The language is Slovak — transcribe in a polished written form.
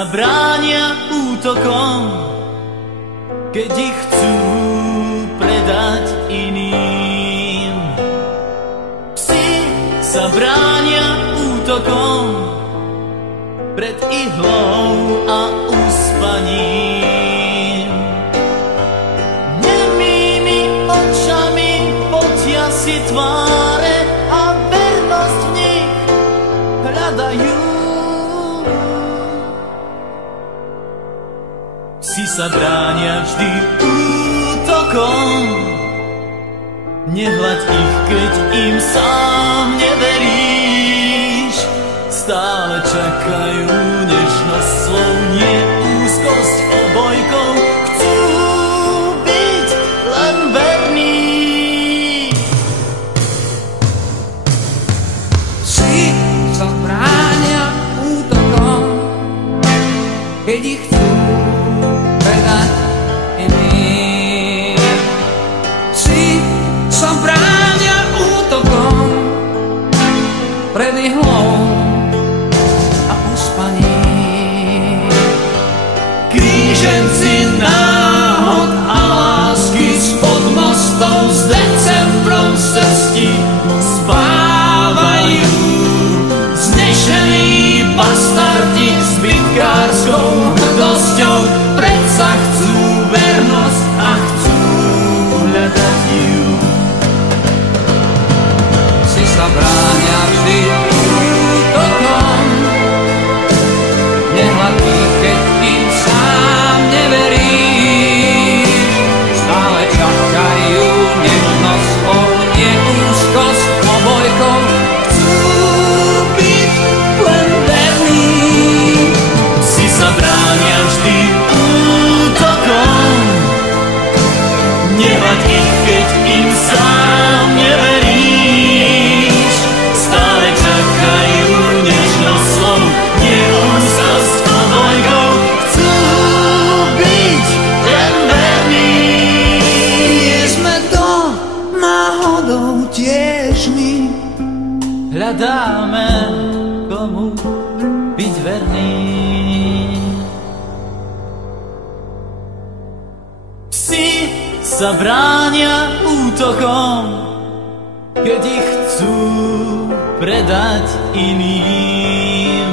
sa bránia útokom, keď ich chcú predať iným. Psi sa bránia útokom pred ihlou a uspaním. Nemými očami potia si tváre a vernosť v nich hľadajú. Psi sa bránia vždy útokom, nehľaď ich, keď im sám neveríš. Stále čakajú nežnosť slov, nie úzkosť obojkou. Chcú byť len verní. Psi sa bránia útokom, keď ich chcú predať iným. Psi sa bránia útokom pred ihlou a uspaním. Kríženci náhod a lásky spod mostov s decembrom v srsti spávajú. Znešení bastardi s bitkárskou hrdosťou predsa chcú vernosť a chcú hľadať ju. Psi sa bránia vždy útokom, nehľad ich, keď im sám neveríš. Stále čakajú nežnosť slov, nie úzkosť obojkou. Chcú byť len verní. Psi sa bránia vždy útokom, nehľad ich, keď im sám neveríš. Stále čakajú nežnosť slov, nie úzkosť obojkou. Chcú byť len verní. Nie sme to náhodou tiež my. Hľadáme, komu byť verný. Psi sa bránia útokom, keď ich chcú predať iným.